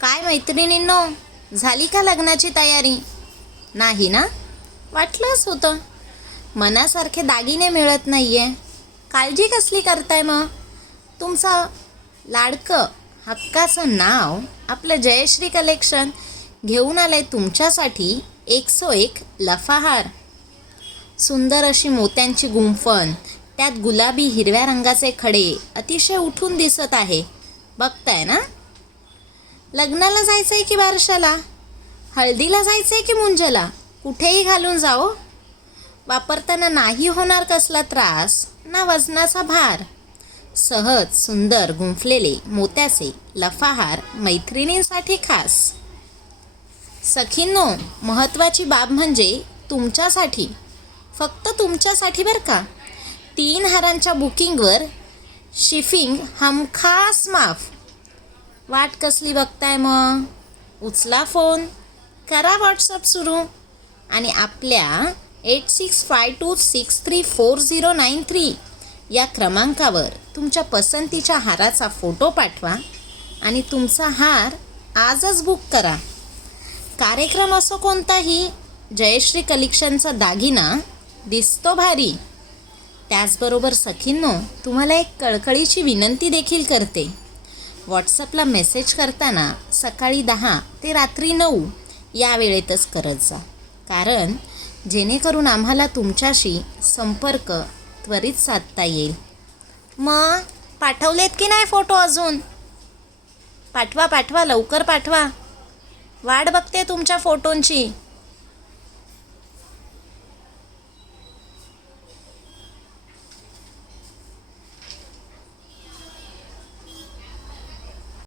काय मैत्रिणींनो, झाली का लग्नाची तयारी? नाही ना? वाटलंच होतं. मनासारखे दागिने मिळत नाहीये. काळजी कसली करताय मग? तुमचं लाडकं हक्काचं नाव आपलं जयश्री कलेक्शन घेऊन आलंय तुमच्यासाठी 101 लफाहार. सुंदर अशी मोत्यांची गुंफण, त्यात गुलाबी हिरव्या रंगाचे खडे अतिशय उठून दिसत आहे. बघताय ना? लग्नाला जायचं आहे की बारशाला? हळदीला जायचं आहे की मुंजला? कुठेही घालून जाओ. वापरताना नाही होणार कसला त्रास ना वजनाचा भार. सहज सुंदर गुंफलेले मोत्याचे लफाहार मैत्रिणींसाठी खास. सखींनो, महत्त्वाची बाब म्हणजे तुमच्यासाठी, फक्त तुमच्यासाठी बरं का. 3 हारांच्या बुकिंगवर शिपिंग हमखास माफ. वाट कसली बघताय मग? उचला फोन, करा व्हॉट्सअप सुरू आणि आपल्या 8652634093 या क्रमांकावर तुमच्या पसंतीच्या हाराचा फोटो पाठवा आणि तुमचा हार आजच बुक करा. कार्यक्रम असो कोणताही, जयश्री कलेक्शनचा दागिना दिसतो भारी. त्याचबरोबर सखींनो, तुम्हाला एक कळकळीची विनंती देखील करते. व्हॉट्सअपला मेसेज करताना सकाळी 10 ते रात्री 9 या वेळेतच करत जा, कारण जेणेकरून आम्हाला तुमच्याशी संपर्क त्वरित साधता येईल. मग पाठवलेत की नाही फोटो अजून? पाठवा लवकर पाठवा. वाट बघते तुमच्या फोटोंची.